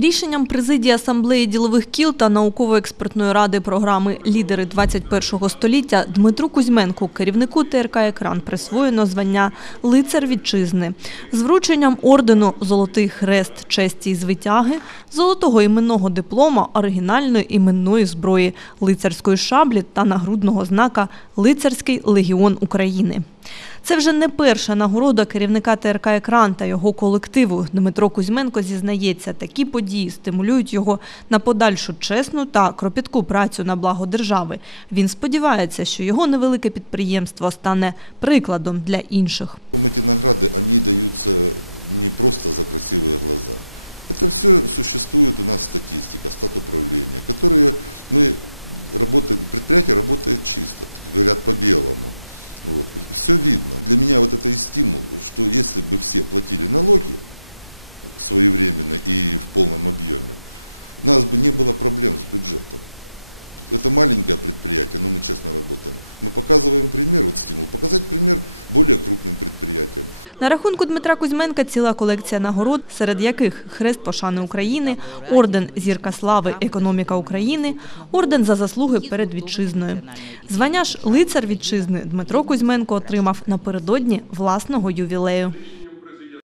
Рішенням президії асамблеї ділових кіл та науково-експертної ради програми Лідери 21-го століття Дмитру Кузьменку, керівнику ТРК Екран, присвоєно звання Лицар вітчизни з врученням ордену Золотий хрест честі і звитяги, золотого іменного диплома, оригінальної іменної зброї, лицарської шаблі та нагрудного знака Лицарський легіон України. Це вже не перша нагорода керівника ТРК «Екран» та його колективу. Дмитро Кузьменко зізнається, такі події стимулюють його на подальшу чесну та кропітку працю на благо держави. Він сподівається, що його невелике підприємство стане прикладом для інших. Эти награды, они даются не просто за красивые глаза. Это все существует у нас статистика, стат управления, которые мы работаем, предприятие работает чисто, как говорят по-белому. Вот. Все видно. Для меня вот это и стимул, что если бы все платили налоги своевременно и в полном объеме, у нас бы не было проблем с бюджетом. Это маленькое предприятие, но мы честно работаем. Мы показываем пример, вот стимул, показать пример более крупным предприятиям. На рахунку Дмитра Кузьменка ціла колекція нагород, серед яких Хрест пошани України, орден Зірка слави Економіка України, орден за заслуги перед вітчизною. Звання ж лицар вітчизни Дмитро Кузьменко отримав напередодні власного ювілею.